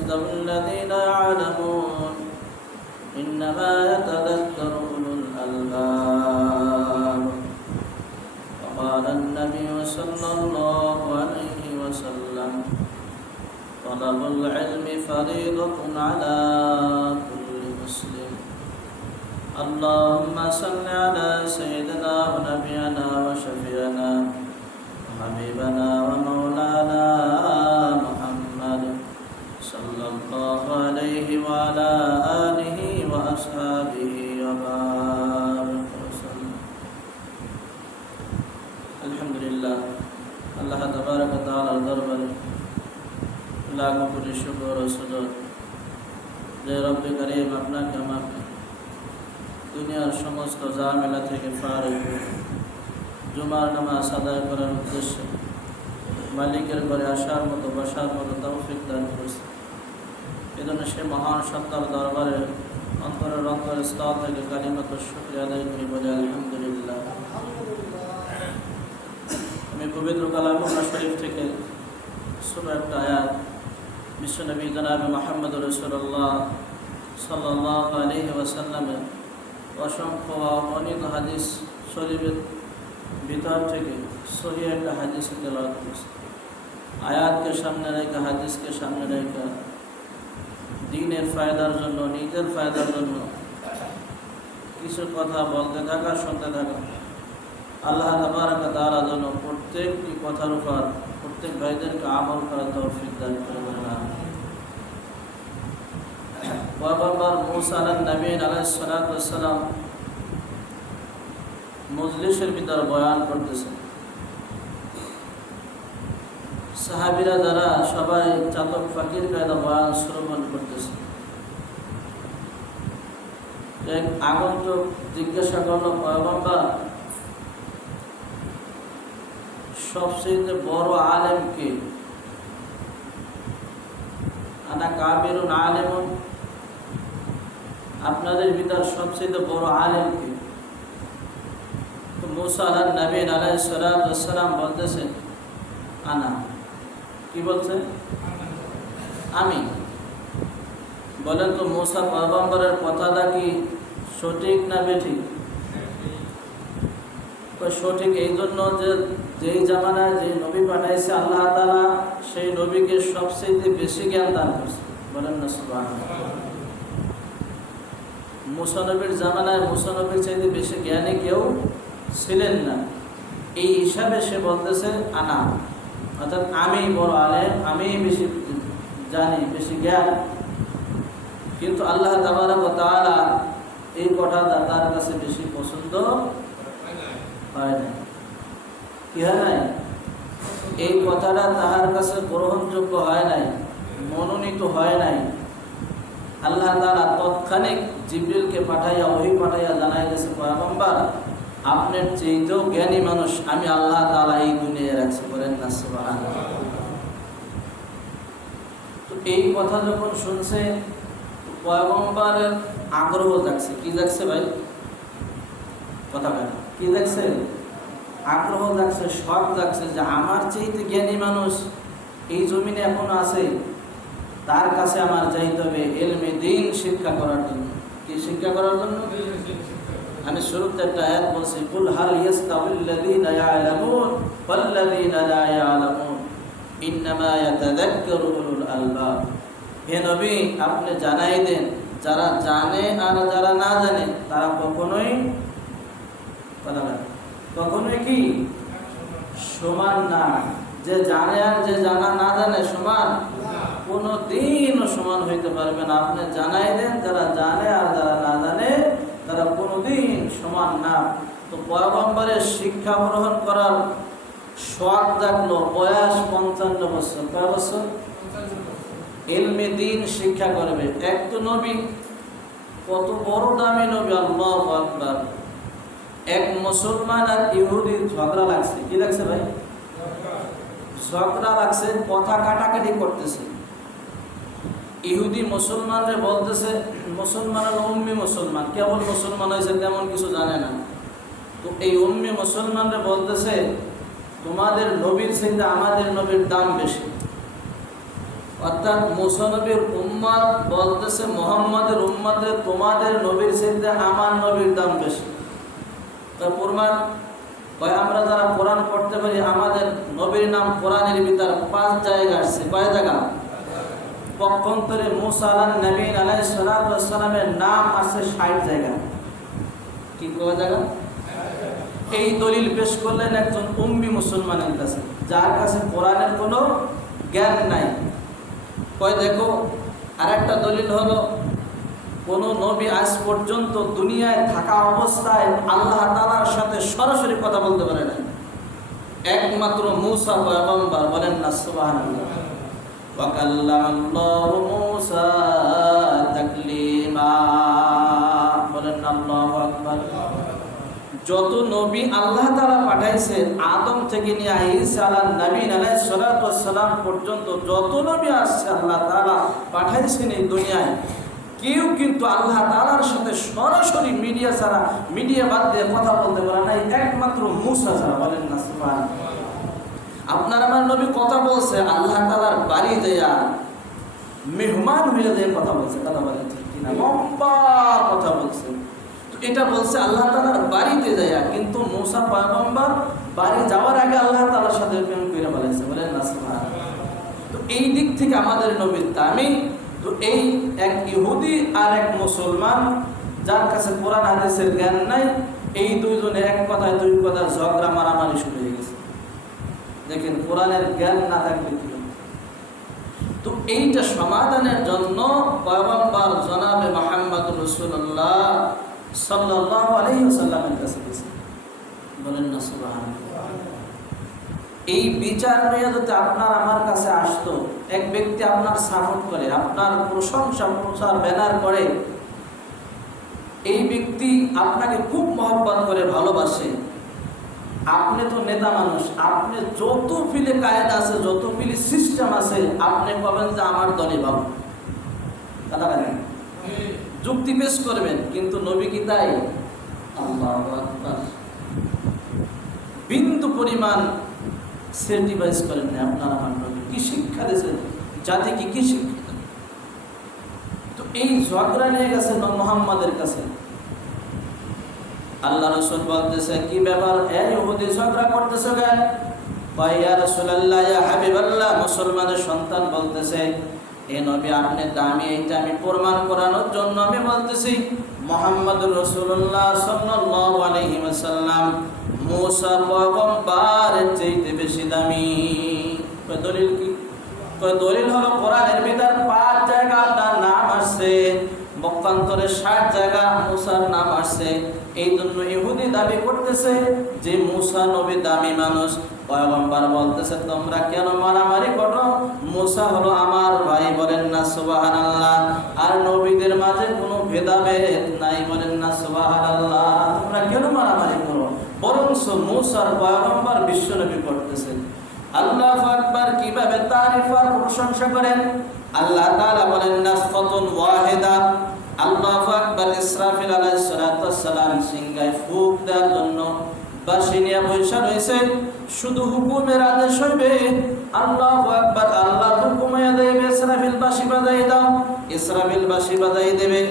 يستوي الذين يعلمون إنما يتذكر أولو الألباب وقال النبي صلى الله عليه وسلم طلب العلم فريضة على كل مسلم اللهم صل على سيدنا ونبينا وشفيعنا وحبيبنا ومولانا وعلى آله وأصحابه وبارك وسلم الحمد لله الله تبارك وتعالى দরবারে লাখো কোটি শুকর ও সুজর যে রব্বে করিম আপনাকে আমাকে দুনিয়ার সমস্ত জামেলা থেকে ফারে জুমার নামাজ আদায় করার উদ্দেশ্যে মালিকের ঘরে আসার মতো বসার মতো তৌফিক দান করছে এজন্য সে মহান সত্তার দরবারে অন্তরের অন্তরের স্তর থেকে কালিমত শুক্রিয়া আদায় করি বলে আলহামদুলিল্লাহ। আমি পবিত্র কালামুল্লাহ শরীফ থেকে ছোট একটা আয়াত বিশ্বনবী জনাব মাহমদ রসুল্লাহ সাল্লাহ আলহি ওয়াসাল্লামের অসংখ্য অনেক হাদিস শরীফের ভিতর থেকে সহি একটা হাদিস তেলাওয়াত আয়াতকে সামনে রেখে, হাদিসকে সামনে রেখে দিনের ফায়দার জন্য, নিজের ফায়দার জন্য কিছু কথা বলতে থাকা, শুনতে থাকা আল্লাহ তাবারাকা তাআলা যেন প্রত্যেকটি কথার উপর, প্রত্যেক ভাইদেরকে আমল করার তৌফিক দান করে। বাবার মুসা আলান নবীন আলাইহিস সালাতু ওয়াস সালাম মজলিসের ভিতর বয়ান করতেছেন সাহাবিরা যারা সবাই চাতক ফাকির কায়দা বয়ান শ্রবণ করতেছে। এক আগন্তুক জিজ্ঞাসা করল, পয়গম্বর, সবচেয়ে বড় আলেম কে? আনা কাবিরুন আলেমুন। আপনাদের ভিতর সবচেয়ে বড় আলেম কে? তো মুসা আলাহ নবীন আলাই সালাম বলতেছে আনা। কি বলছে? আমি বলেন তো, মুসা পয়গম্বরের কথাটা কি সঠিক না বেঠিক? সঠিক? এই জন্য যে যেই জামানায় যে নবী পাঠাইছে, আল্লাহ তালা সেই নবীকে সবচেয়ে বেশি জ্ঞান দান করছে। বলেন না সুবাহ মুসানবীর জামানায় মুসানবীর চাইতে বেশি জ্ঞানী কেউ ছিলেন না। এই হিসাবে সে বলতেছে, আনা। অর্থাৎ আমি বড় আলেম, আমি বেশি জানি, বেশি জ্ঞান। কিন্তু আল্লাহ তাআলা এই কথাটা তার কাছে বেশি পছন্দ হয় না কি হয় নাই? এই কথাটা তাহার কাছে গ্রহণযোগ্য হয় নাই, মনোনীত হয় নাই। আল্লাহ তাআলা তৎক্ষণিক জিবরিলকে পাঠাইয়া, ওহি পাঠাইয়া জানাই গেছে পয়গম্বর আপনার চেয়েতেও জ্ঞানী মানুষ আমি আল্লাহ তাআলা এই দুনিয়ায় রাখছি বলেন না, সুবহানাল্লাহ। তো এই কথা যখন শুনছে, পয়গম্বরের আগ্রহ জাগছে। কি জাগছে ভাই? কথা কেন কি জাগছে? আগ্রহ জাগছে, শখ জাগছে যে আমার চাইতে জ্ঞানী মানুষ এই জমিনে এখন আছে। তার কাছে আমার যাইতে হবে। এলমে দিন শিক্ষা করার জন্য। কি শিক্ষা করার জন্য? আমি শুরুতে একটা আয়াত বলছি কুল হাল ইয়াস্তাউল্লাযীনা ইয়ালামুন ওয়াল্লাযীনা লা ইয়ালামুন ইন্নামা ইয়াতাযাক্কারু উলুল আলবাব। হে নবী আপনি জানাই দেন যারা জানে আর যারা না জানে তারা কখনোই কখনোই কি? সমান না। যে জানে আর যে জানা না জানে সমান? কোনো দিনও সমান হইতে পারবে না। আপনি জানাই দেন যারা জানে আর যারা না তারা কোনোদিন সমান না। তো পয়গম্বরের শিক্ষা গ্রহণ করার শখ জাগলো বয়স পঞ্চান্ন বছর। কয় বছর? এলমে দিন শিক্ষা করবে। এক তো নবী, কত বড় দামি নবী, আল্লাহ আকবার। এক মুসলমান আর ইহুদি ঝগড়া লাগছে। কি লাগছে ভাই? ঝগড়া লাগছে, কথা কাটাকাটি করতেছে। ইহুদি মুসলমানরে বলতেছে মুসলমান হলো উম্মি মুসলমান। কেবল মুসলমান হয়েছে তেমন কিছু জানে না। তো এই উম্মি মুসলমানরে বলতেছে, তোমাদের নবীর চাইতে আমাদের নবীর দাম বেশি। অর্থাৎ মুসানবীর উম্মাদ বলতেছে, মোহাম্মদের উম্মাদে তোমাদের নবীর সাথে আমার নবীর দাম বেশি। তার প্রমাণ, কয় আমরা যারা কোরআন পড়তে পারি, আমাদের নবীর নাম কোরআনের ভিতর পাঁচ জায়গা আসছে কয় জায়গা? পক্ষান্তরে মুসা আলাহ নবীন আলাই সালামের নাম আছে ষাট জায়গা। কি কয় জায়গা? এই দলিল পেশ করলেন একজন উম্মি মুসলমানের কাছে, যার কাছে কোরআনের কোনো জ্ঞান নাই। কয়, দেখো, আরেকটা দলিল হলো, কোনো নবী আজ পর্যন্ত দুনিয়ায় থাকা অবস্থায় আল্লাহ তালার সাথে সরাসরি কথা বলতে পারে না একমাত্র মুসা পয়গম্বর বলেন না, সুবহানাল্লাহ। وكلم الله موسى تكليما বলেন না আল্লাহু আকবার যত নবী আল্লাহ তাআলা পাঠাইছেন আদম থেকে নিয়ে ঈসা আলাহ নবী আলাইহিস সালাতু সালাম পর্যন্ত যত নবী আসছে আল্লাহ তাআলা পাঠাইছেন এই দুনিয়ায় কেউ কিন্তু আল্লাহ তাআলার সাথে সরাসরি মিডিয়া ছাড়া মিডিয়া বাদ দিয়ে কথা বলতে পারে না একমাত্র মুসা ছাড়া বলেন না সুবহানাল্লাহ আপনার আমার নবী কথা বলছে, আল্লাহ তালার বাড়ি দেয়া মেহমান হয়ে দিয়ে কথা বলছে, কথা বলে লম্বা কথা বলছে। এটা বলছে আল্লাহ তালার বাড়িতে যাইয়া কিন্তু মোসা পয়গম্বর বাড়ি যাওয়ার আগে আল্লাহ তালার সাথে প্রেম করে বলেছে, বলেন না, সুবহানাল্লাহ। তো এই দিক থেকে আমাদের নবীর দামি। তো এই এক ইহুদি আর এক মুসলমান, যার কাছে কোরআন হাদিসের জ্ঞান নাই, এই দুইজনে এক কথায় দুই কথা ঝগড়া, মারামারি গেছে দেখেন, কোরআনের জ্ঞান না থাকলে তো এইটা সমাধানের জন্য পয়গম্বর জনাবে মোহাম্মদ রসুল্লাহ আলাইহি কাছে গেছে। বলেন না, সুবহানাল্লাহ। এই বিচার নিয়ে যদি আপনার আমার কাছে আসতো, এক ব্যক্তি আপনার সাপোর্ট করে, আপনার প্রশংসা, প্রচার, ব্যানার করে, এই ব্যক্তি আপনাকে খুব মহব্বত করে, ভালোবাসে আপনি তো নেতা মানুষ, আপনি যত ফিলে কায়দা আছে যত ফিলে সিস্টেম আছে, আপনি পাবেন যে আমার দলে বাবু। কথা যুক্তি পেশ করবেন, কিন্তু নবী কি তাই? বিন্দু পরিমাণ সেটিভাইজ করেন না আপনার আমার নবী। কি শিক্ষা দিয়েছেন? জাতিকে কি শিক্ষা? তো এই ঝগড়া নিয়ে গেছে মোহাম্মদের কাছে। আল্লাহ রসুল বলতেছে, কি ব্যাপার? এই ইহুদি ঝগড়া করতেছে কেন? কয়, ইয়া রাসূলুল্লাহ, ইয়া হাবিবাল্লাহ। মুসলমানের সন্তান বলতেছে, এ নবী, আপনি দামি, এইটা আমি প্রমাণ করানোর জন্য আমি বলতেছি, মোহাম্মদুর রসুল্লাহ সাল্লাল্লাহু আলাইহি ওয়াসাল্লাম মুসা পয়গম্বরের চাইতে বেশি দামি। দলিল কি? দলিল হলো কোরআনের ভিতর পাঁচ জায়গা আপনার নাম আসছে পক্ষান্তরে ষাট জায়গা মুসার নাম আসছে। এই জন্য ইহুদি দাবি করতেছে যে মুসা নবী দামি মানুষ। পয়গম্বর বলতেছে, তোমরা কেন মারামারি করো? মুসা হলো আমার ভাই বলেন না, সুবহানাল্লাহ। আর নবীদের মাঝে কোনো ভেদাভেদ নাই বলেন না, সুবহানাল্লাহ। তোমরা কেন মারামারি করো? বরং মুসার পয়গম্বর বিশ্বনবী করতেছে। আল্লাহ আকবার কীভাবে তারিফ আর প্রশংসা করেন? আল্লাহ তাআলা বলেন নাসফাতুন ওয়াহিদা। আল্লাহ শুধু দেবে, ইসরাফিল দেবে।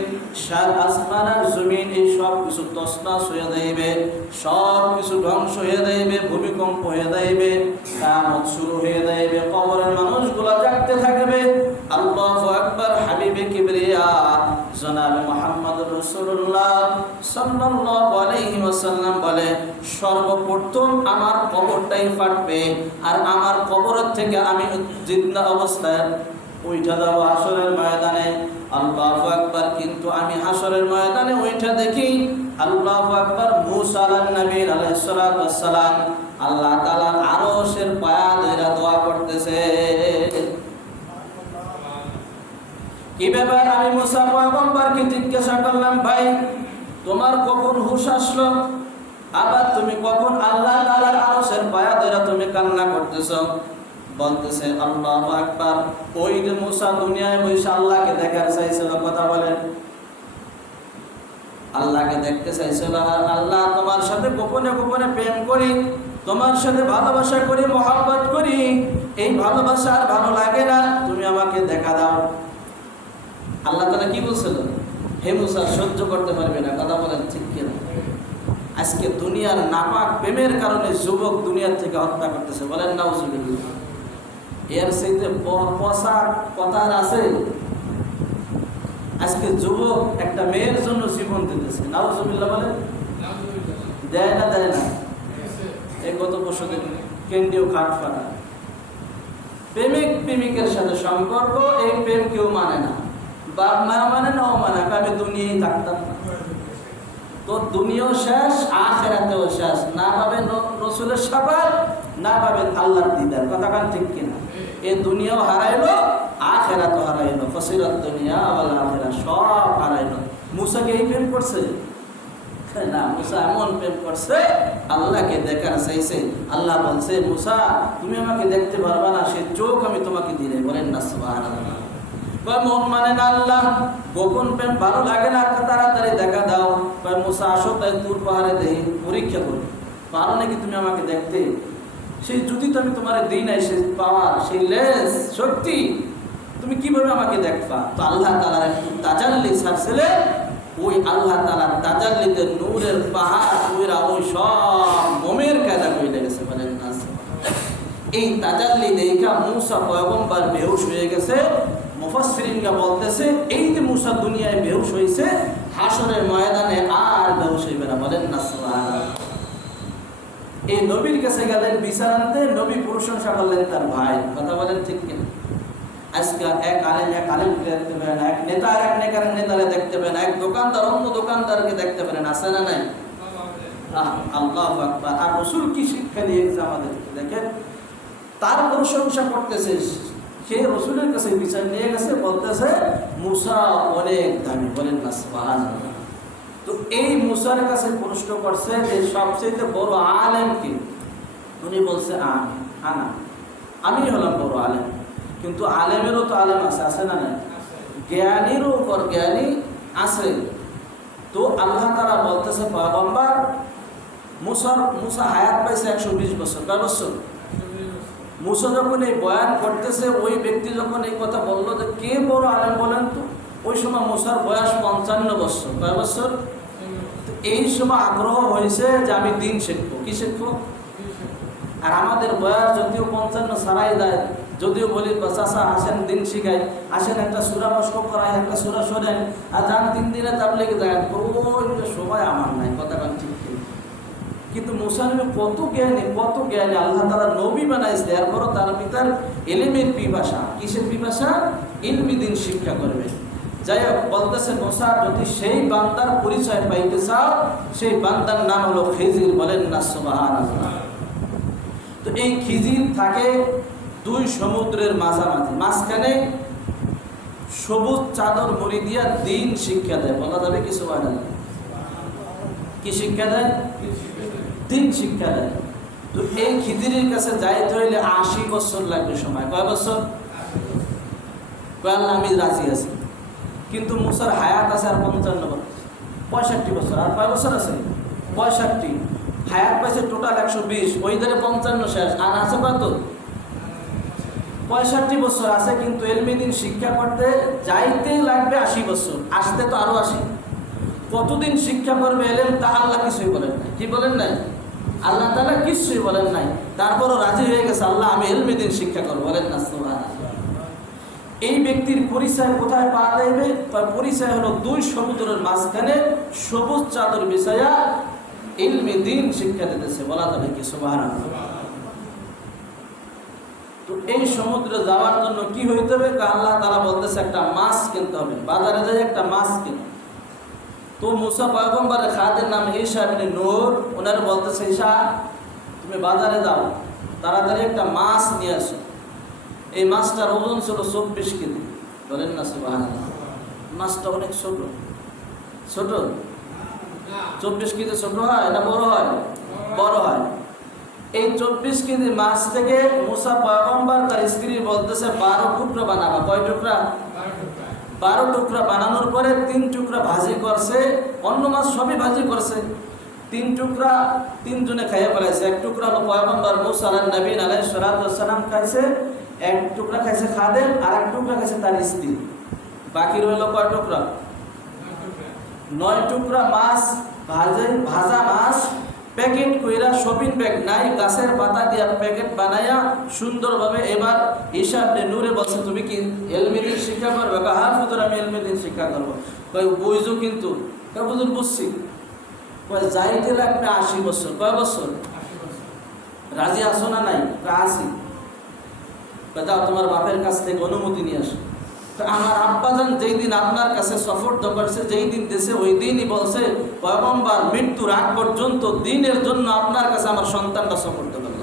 সব কিছু তসনাস হয়ে যাইবে সব কিছু ধ্বংস হয়ে যাইবে ভূমিকম্প হয়ে যাইবে কামত শুরু হয়ে যাইবে কবরের মানুষগুলো জাগতে থাকবে। জনাব বলে, সর্বপ্রথম আমার কবরটাই ফাটবে আর আমার থেকে আমি অবস্থায় হাসরের ময়দানে। আল্লাহ কিন্তু আমি হাসরের ময়দানে উইঠা দেখি আল্লাহ আকবার আল্লাহ তাআলার আরশের পায়া দোয়া করতেছে। কি ব্যাপার? আমি মুসা পয়গম্বরকে জিজ্ঞাসা করলাম, ভাই, তোমার কখন হুশ আসলো? আবার তুমি কখন আল্লাহ তাআলার আরশের পায়া ধরে তুমি কান্না করতেছো? বলতেছে, আল্লাহ আকবার। ওই যে মুসা দুনিয়ায় বসে আল্লাহকে দেখার চাইছিল, কথা বলেন। আল্লাহকে দেখতে চাইছিল, আর আল্লাহ তোমার সাথে গোপনে গোপনে প্রেম করি, তোমার সাথে ভালোবাসা করি, মহাব্বত করি। এই ভালোবাসা আর ভালো লাগে না, তুমি আমাকে দেখা দাও। আল্লাহ তালা কি বলছিল? হে মুসা সহ্য করতে পারবে না। কথা বলেন ঠিক কিনা? আজকে দুনিয়ার নাপাক প্রেমের কারণে যুবক দুনিয়ার থেকে হত্যা করতেছে। বলেন না এর সেইতে পশা কথার আছে। আজকে যুবক একটা মেয়ের জন্য জীবন দিতেছে। নাউজুবিল্লাহ বলেন। দেয় না দেয় না? এই গত বছর কেন্দ্রীয় খাট ফাটা প্রেমিক প্রেমিকের সাথে সম্পর্ক এই প্রেম কেউ মানে না। বাপ মা মানে না, ও মানে আমি দুনিয়ায় থাকতাম তো দুনিয়াও শেষ, আখেরাতেও শেষ। না পাবেন রসুলের সাফাত না পাবেন আল্লাহর দিদার। কথা কান ঠিক কিনা? এই দুনিয়াও হারাইলো, আখেরাতও হারাইলো। ফসিরত দুনিয়া আবার আখেরা সব হারাইলো। মুসাকে এই প্রেম করছে? না, মুসা এমন প্রেম করছে, আল্লাহকে দেখার চাইছে। আল্লাহ বলছে, মুসা, তুমি আমাকে দেখতে পারবা না, সে চোখ আমি তোমাকে দিলে। বলেন না, সুবহানাল্লাহ। কয় মন মানে না আল্লাহ, গোপন প্রেম ভালো লাগে না তাড়াতাড়ি দেখা দাও। কয়, মুসা, আসো, তাই তুর পাহাড়ে দেহি পরীক্ষা করি। পারো নাকি তুমি আমাকে দেখতে? সেই যদি তো আমি তোমার দিই নাই, সেই পাওয়ার, সেই লেস শক্তি তুমি কীভাবে আমাকে দেখবা? তো আল্লাহ তালার একটু তাজাল্লি ওই আল্লাহ তালার তাজাল্লিতে নূরের পাহাড় ওইরা ওই সব মোমের কায়দা হয়ে গেছে, বলেন এই তাজাল্লি দেখা মুসা পয়গম্বর বেহুশ হয়ে গেছে। মুফাসসিরিনরা বলতেছে, এই যে মুসা দুনিয়ায় বেহুশ হয়েছে হাসরের ময়দানে আর বেহুশ হইবে না। বলেন না এই নবীর কাছে গেলেন বিচার আনতে, নবী প্রশংসা করলেন তার ভাই। কথা বলেন ঠিক কিনা? আজকে এক আলেম এক আলেম দেখতে পারেন এক নেতা এক নেতার নেতারে দেখতে পারেন এক দোকানদার অন্য দোকানদারকে দেখতে পারেন আছে না নাই? আল্লাহ আকবার। আর রসুল কি শিক্ষা দিয়েছে আমাদের দেখেন, তার প্রশংসা করতেছে সে রসুলের কাছে বিচার নিয়ে গেছে, বলতেছে, মুসা অনেক দামি। বলেন না, সুবহানাল্লাহ। তো এই মুসার কাছে প্রশ্ন করছে যে সবচেয়ে বড় আলেম কি? উনি বলছে, আমি, আনা। আমি হলাম বড় আলেম। কিন্তু আলেমেরও তো আলেম আছে আছে না নাই? জ্ঞানীর উপর জ্ঞানী আছে। তো আল্লাহ তারা বলতেছে, পয়গম্বর, মুসার, মুসা হায়াত পাইছে একশো বিশ বছর। কয় বছর? মুসা যখন এই বয়ান করতেছে, ওই ব্যক্তি যখন এই কথা বলল যে, কে বড় আলেম বলেন তো? ওই সময় মুসার বয়স পঞ্চান্ন বছর। কয় বছর? এই সময় আগ্রহ হয়েছে যে আমি দিন শিখব। কি শিখব? আর আমাদের বয়স যদিও পঞ্চান্ন সারাই দেয়, যদিও বলি চাষা আসেন, দিন শিখাই। আসেন, একটা সুরা মস্ক করায় একটা সুরা শোনেন। আর যান, তিন দিনে তাবলিগে যায় ওই সময় আমার নাই, কথা ঠিক। কিন্তু মুসালিমে কত জ্ঞানী কত জ্ঞানী আল্লাহ তারা নবী বানাইছে। এরপরও তার পিতার এলিমের পিপাসা। কিসের পিপাসা? ইলমি দিন শিক্ষা করবে। যাই হোক, বলতেছে, মোসা, যদি সেই বান্দার পরিচয় পাইতে চাও, সেই বান্দার নাম হলো খেজির। বলেন না তো এই খিজির থাকে দুই সমুদ্রের মাঝামাঝি। মাঝখানে সবুজ চাদর মুড়ি দিয়া দিন শিক্ষা দেয়। বলা যাবে কিছু হয় না কি শিক্ষা দেয়? দিন শিক্ষা দেয়। তো এই খিদিরির কাছে যাইতে হইলে আশি বছর লাগবে সময়। কয় বছর? কয় আমি রাজি আছি। কিন্তু মুসার হায়াত আছে আর পঞ্চান্ন বছর। পঁয়ষট্টি বছর। আর কয় বছর আছে? পঁয়ষট্টি। হায়াত পাইছে টোটাল একশো বিশ। ওই ধারে পঞ্চান্ন শেষ। আর আছে কত? পঁয়ষট্টি বছর আছে, কিন্তু এলমিদিন শিক্ষা করতে যাইতে লাগবে আশি বছর। আসতে তো আরও আসি কতদিন শিক্ষা করবে এলেন তা আল্লাহ কিছুই বলেন নাই। কি বলেন নাই? আল্লাহ তালা কিছুই বলেন নাই। তারপরও রাজি হয়ে গেছে, আল্লাহ, আমি এলমিদিন শিক্ষা করব। বলেন না, সুবহানাল্লাহ। এই ব্যক্তির পরিচয় কোথায় পাওয়া যাইবে তার পরিচয় হলো দুই সমুদ্রের মাঝখানে সবুজ চাদর বিছায়া ইলমি দিন শিক্ষা দিতেছে। বলা যাবে কি? সুবহানাল্লাহ। তো এই সমুদ্রে যাওয়ার জন্য কি হইতে হবে? আল্লাহ তারা বলতেছে, একটা মাছ কিনতে হবে। বাজারে যাই একটা মাছ কিন তো মুসা পয়গম্বরের খাদের নাম ঈশা ইবনে নূর ওনারা বলতেছে, ঈশা, তুমি বাজারে যাও, তাড়াতাড়ি একটা মাছ নিয়ে আসো। এই মাছটার ওজন ছিল চব্বিশ কেজি। বলেন না সুবাহ মাছটা অনেক ছোট। ছোট? চব্বিশ কেজি ছোট হয় না বড় হয়? বড় হয়। এই চব্বিশ কেজি মাছ থেকে মুসা পয়গম্বর তার স্ত্রী বলতেছে, বারো টুকরা বানাবা। কয় টুকরা? বারো টুকরা বানানোর পরে তিন টুকরা ভাজি করছে, অন্য মাছ সবই ভাজি করছে। তিন টুকরা তিনজনে খাইয়ে ফেলাইছে। এক টুকরা হলো পয়গম্বর মুসা আলাহ নবীন আলাই সালাম খাইছে, এক টুকরা খাইছে খাদেম, আর এক টুকরা খাইছে তার স্ত্রী। বাকি রইল কয় টুকরা? নয় টুকরা মাছ ভাজে ভাজা মাছ প্যাকেট কইরা শপিং ব্যাগ নাই গাছের পাতা দিয়া প্যাকেট বানাইয়া সুন্দরভাবে এবার হিসাব দিয়ে নূরে বলছে তুমি কি এলমেদিন শিক্ষা করবে? কাহার ফুতর আমি এলমেদিন শিক্ষা করব। কয় বুঝছ কিন্তু। কয় বুঝুন বুঝছি। কয় যাইতে লাগবে আশি বছর। কয় বছর? রাজি আসো না নাই? আসি কয় তোমার বাপের কাছ থেকে অনুমতি নিয়ে আসো। তো আমার আব্বাজান যেই দিন আপনার কাছে সফর করছে যেই দিন দেশে ওই দিনই বলছে, পয়গম্বর, মৃত্যুর আগ পর্যন্ত দিনের জন্য আপনার কাছে আমার সন্তানটা সফর করলাম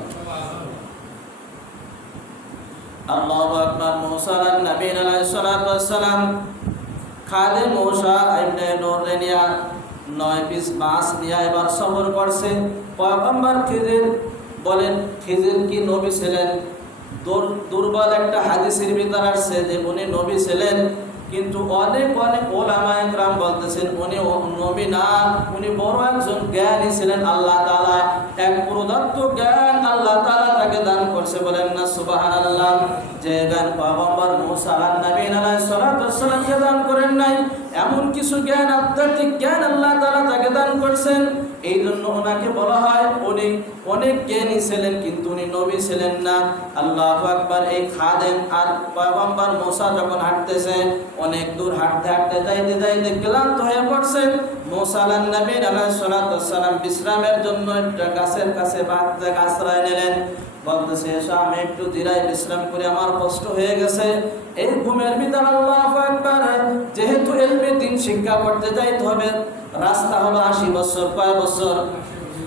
আল্লাহু আকবার, মুসা আলাইহিস নবী আলাইহিস সালাতু ওয়াস সালাম খাদে মুসা ইবনে নূর নিয়া পিস মাছ নিয়ে এবার সফর করছে। পয়গম্বর খিজির বলেন খিজির কি নবী ছিলেন? দুর্বল একটা হাদিসের ভিতর আসছে যে উনি নবী ছিলেন, কিন্তু অনেক অনেক ওলামায় রাম বলতেছেন, উনি নবী না, উনি বড় একজন জ্ঞানী ছিলেন আল্লাহ তালা এক প্রদত্ত জ্ঞান আল্লাহ তালা তাকে দান করছে বলেন না সুবাহান আল্লাহ যে জ্ঞান পাগম্বর মুসালাম নবীন আলাই সালাতামকে দান করেন নাই, এমন কিছু জ্ঞান, আধ্যাত্মিক জ্ঞান আল্লাহ তালা তাকে দান করছেন। এই জন্য ওনাকে বলা হয়, উনি অনেক জ্ঞানী ছিলেন, কিন্তু উনি নবী ছিলেন না। আল্লাহ আকবার, এই খাদেম আর পয়গম্বর মোসা যখন হাঁটতেছে, অনেক দূর হাঁটতে হাঁটতে যাইতে যাইতে ক্লান্ত হয়ে পড়ছেন। মোসা আলান নবীর আলাইসালাম বিশ্রামের জন্য একটা গাছের কাছে বাচ্চা আশ্রয় নিলেন। বলতেছে, এসো, আমি একটু জিরাই বিশ্রাম করে, আমার কষ্ট হয়ে গেছে। এই ঘুমের ভিতর আল্লাহ আকবার, যেহেতু এলমে দিন শিক্ষা করতে যাইতে হবে রাস্তা হলো আশি বছর, কয় বছর?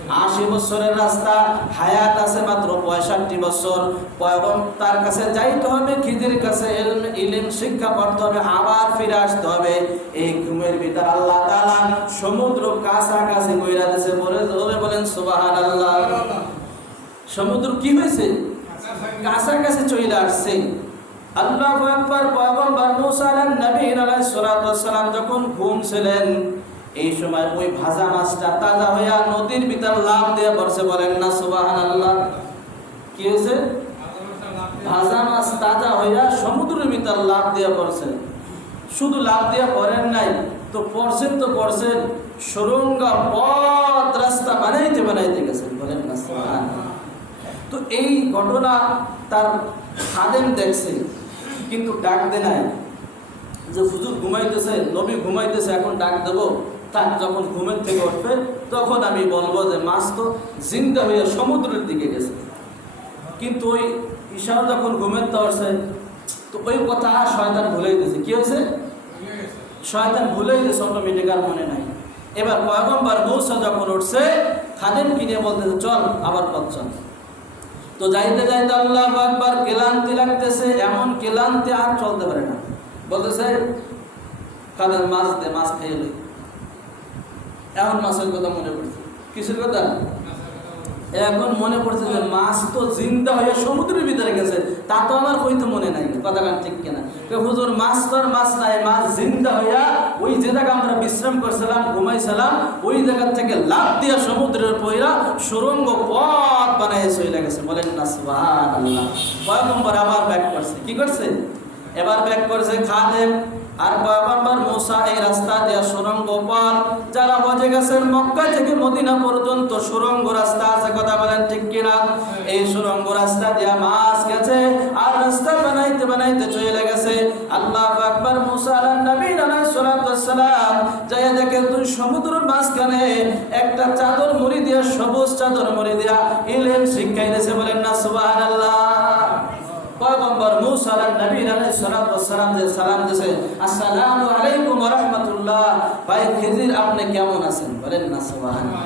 আশি বছরের রাস্তা, হায়াত আছে মাত্র পঁয়ষট্টি বছর। পয়গম তার কাছে যাইতে হবে, খিদির কাছে ইলম- শিক্ষা করতে হবে, আবার ফিরে আসতে হবে। এই ঘুমের ভিতর আল্লাহ তালা সমুদ্র কাছাকাছি কইরা দিয়েছে, বলে জোরে বলেন, সুবহানাল্লাহ। সমুদ্র কি হয়েছে? কাছাকাছি চলে আসছে। আল্লাহ আকবার, পয়গম্বর মুসা আলাইহিস নবী আলাইহিস সালাম যখন ঘুমছিলেন এই সময় ওই ভাজা মাছটা তাজা হইয়া নদীর ভিতর লাভ দিয়ে পড়ছে, বলেন না, সুবহানাল্লাহ। কি হয়েছে ভাজা মাছ তাজা হইয়া সমুদ্রের ভিতর লাভ দিয়ে পড়ছে। শুধু লাভ দিয়ে পড়েন নাই, তো পড়ছেন তো পড়ছেন, সুরঙ্গ পথ রাস্তা বানাইতে বানাইতে গেছেন, বলেন না, সুবহানাল্লাহ। তো এই ঘটনা তার খাদেম দেখছে, কিন্তু ডাক দে নাই। যে হুজুর ঘুমাইতেছে, নবী ঘুমাইতেছে, এখন ডাক দেবো। তার যখন ঘুমের থেকে উঠবে, তখন আমি বলব যে, মাছ তো জিন্দা হয়ে সমুদ্রের দিকে গেছে। কিন্তু ওই ঈশাও যখন ঘুমের তো উঠছে তো ওই কথা শয়তান ভুলেই দিয়েছে কি হয়েছে? শয়তান ভুলেই গেছে অটোমেটিক আর মনে নাই। এবার পয়গম্বর মৌসা যখন উঠছে, খাদেম কিনে বলতেছে, চল, আবার পথ চল। তো যাইতে যাইতে আল্লাহ একবার ক্লান্তি লাগতেছে, এমন ক্লান্তি আর চলতে পারে না। বলতেছে কাদের মাছ দে, মাছ খেয়ে লই এমন মাছের কথা মনে পড়ছে। কিসের কথা? এখন মনে পড়ছে যে মাছ তো জিন্দা হয়ে সমুদ্রের ভিতরে গেছে, তা তো আমার হইতে মনে নাই, কথা গান ঠিক কিনা। হুজুর, মাছ তো আর মাছ নাই, মাছ জিন্দা হইয়া ওই যে জায়গা আমরা বিশ্রাম করছিলাম, ঘুমাইছিলাম, ওই জায়গা থেকে লাভ দিয়া সমুদ্রের পয়রা সুরঙ্গ পথ বানাই চলে গেছে। বলেন না, সুবহানাল্লাহ। পয়গম্বর আবার ব্যাক করছে। কি করছে? এবার ব্যাক করছে খাদেম। আর পয়গম্বর মুসা এই রাস্তা দিয়ে সুরঙ্গ পথ যারা হজে গেছেন মক্কা থেকে মদিনা পর্যন্ত, সুরঙ্গ রাস্তা আছে কথা বলেন ঠিক কিনা? এই সুরঙ্গ রাস্তা দিয়ে মাছ গেছে, আর রাস্তা বানাইতে বানাইতে চলে গেছে। আল্লাহ আকবার মুসা আলান নবী সালাম যাই দেখে তুই সমুদ্রের মাঝখানে একটা চাদর মুড়ি দিয়া, সবুজ চাদর মুড়ি দিয়া ইলম শিক্ষাই দিয়েছে বলেন না, সুবহানাল্লাহ। মুসা আলাইহিস সালাম যে সালাম দিয়েছে, আসসালামু আলাইকুম ওয়া রাহমাতুল্লাহ। ভাই, খিজির আপনি কেমন আছেন? বলেন না, সুবহানাল্লাহ।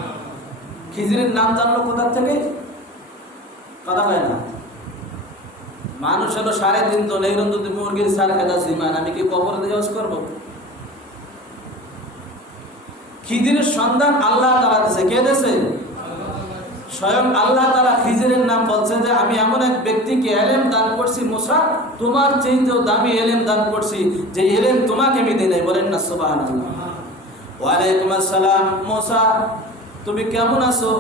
খিজিরের নাম জানলো কোথা থেকে? কথা হয় না। মানুষ হলো সাড়ে তিন জন এই যদি মুরগির সার খেদা সিমান আমি কি কবর দিয়ে করব? খিজিরের সন্ধান আল্লাহ তালা দিছে কে দিছে স্বয়ং আল্লাহ তালা খিজিরের নাম বলছে যে, আমি এমন এক ব্যক্তিকে এলেম দান করছি মুসা তোমার চেয়েতেও দামি এলেম দান করছি, যে এলেম তোমাকে আমি দিই নাই। বলেন না সুবাহ ওয়ালাইকুম আসসালাম, মুসা, তুমি কেমন আছো?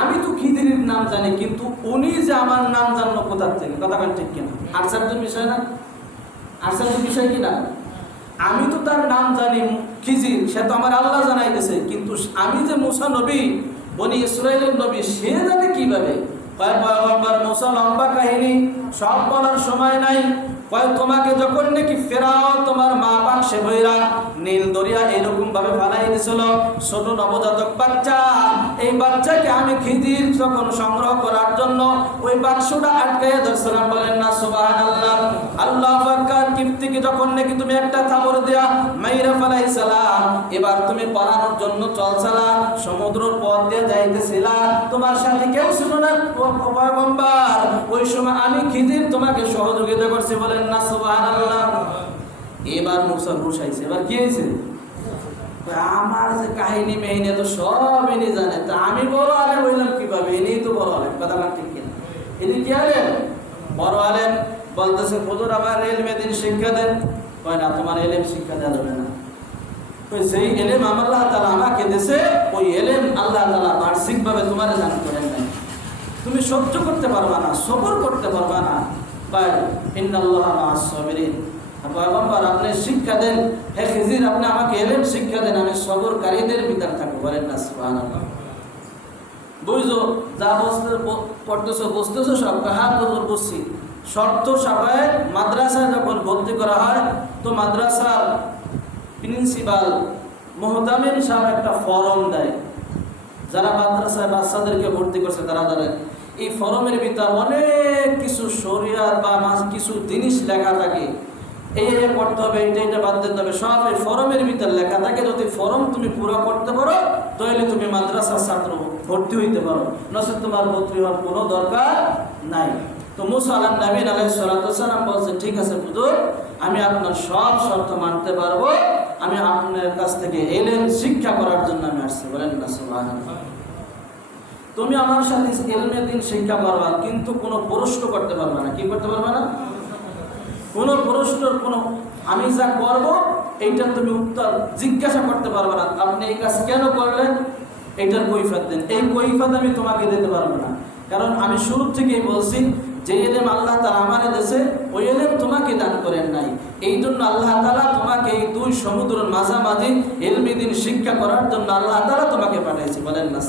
আমি তো খিদিরির নাম জানি, কিন্তু উনি যে আমার নাম জানলো কোথার থেকে? কথা কেন ঠিক কিনা? আশ্চর্যের বিষয় না? আশ্চর্যের বিষয় কি না? আমি তো তার নাম জানি, খিজির, সে তো আমার আল্লাহ জানাইতেছে, কিন্তু আমি যে মুসা নবী বনি ইসরায়েলের নবী সে জানে কীভাবে? পয়গম্বর মুসা লম্বা কাহিনী সব বলার সময় নাই। তোমাকে যখন নাকি ফেরাও, তোমার মা সে ভৈরা নীল দরিয়া এরকম ভাবে ফালাই দিছিল। ছোট নবজাতক বাচ্চা, এই বাচ্চাকে আমি খিদির যখন সংগ্রহ করার জন্য ওই বাক্সটা আটকাইয়া ধরছিলাম, বলেন না সুবাহান আল্লাহ আল্লাহ কিপ্তিকে যখন নাকি তুমি একটা থাবর দেয়া মাইরা সালাম এবার তুমি পড়ানোর জন্য চলছালা, সমুদ্রের পথ দিয়ে যাইতেছিলা। তোমার সাথে কেউ ছিল না ওই সময় আমি খিদির তোমাকে সহযোগিতা করছি, বলেন না সুবাহান আল্লাহ এবার এবার কি হয়েছে আমার যে কাহিনী তো সব ইনি জানে। তা আমি বড় আলেম হইলাম কীভাবে? ইনি তো বড় আলেম। কথা না ঠিক কিনা? কি বড় আলেম বলতেছে, হুজুর, আমার দিন শিক্ষা দেন। কয়, না, তোমার এলেম শিক্ষা দেওয়া যাবে না। সেই এলেম আল্লাহ তালা আমাকে দেশে ওই এলেম আল্লাহ তালা বার্ষিকভাবে তোমার করেন তুমি সহ্য করতে পারবা না, সবর করতে পারবা না। আপনি শিক্ষা দেন। আপনি আমাকে এলেম শিক্ষা দেন। আমি সবরকারীদের ভিতর থাকব। বুঝছি? শর্ত মাদ্রাসায় যখন ভর্তি করা হয়, তো মাদ্রাসার প্রিন্সিপাল মোহতামিম সাহেব একটা ফরম দেয়। যারা মাদ্রাসায় বাচ্চাদেরকে ভর্তি করছে, তারা জানেন এই ফরমের ভিতর অনেক কিছু শরিয়ার বা কিছু জিনিস লেখা থাকে। এই এই পড়তে হবে এটা এটা বাদ দিতে হবে। সব এই ফরমের ভিতর লেখা থাকে। যদি ফরম তুমি পুরো করতে পারো, তাহলে তুমি মাদ্রাসার ছাত্র ভর্তি হইতে পারো। নসে তোমার ভর্তি হওয়ার কোনো দরকার নাই। তো মুসা আলাম নবীন আলাইসালাম বলছে, ঠিক আছে হুজুর, আমি আপনার সব শর্ত মানতে পারব। আমি আপনার কাছ থেকে এলেন শিক্ষা করার জন্য আমি আসছি। বলেন না, সুবহানাল্লাহ। তুমি আমার সাথে এলমে দিন শিক্ষা করবা, কিন্তু কোনো প্রশ্ন করতে পারবে না। কি করতে পারবে না? কোনো প্রশ্নের কোনো, আমি যা করব, এইটা তুমি উত্তর জিজ্ঞাসা করতে পারবে না। আপনি এই কাজ কেন করলেন? এইটার কৈফাত দেন। এই কৈফাত আমি তোমাকে দিতে পারব না। কারণ আমি শুরু থেকেই বলছি, যে এলেম আল্লাহ তালা আমার দেশে ওই এলেম তোমাকে দান করেন নাই। এই জন্য আল্লাহ তালা তোমাকে এই দুই সমুদ্রের মাঝামাঝি এলমি দিন শিক্ষা করার জন্য আল্লাহ তালা তোমাকে পাঠাইছে বলেন না।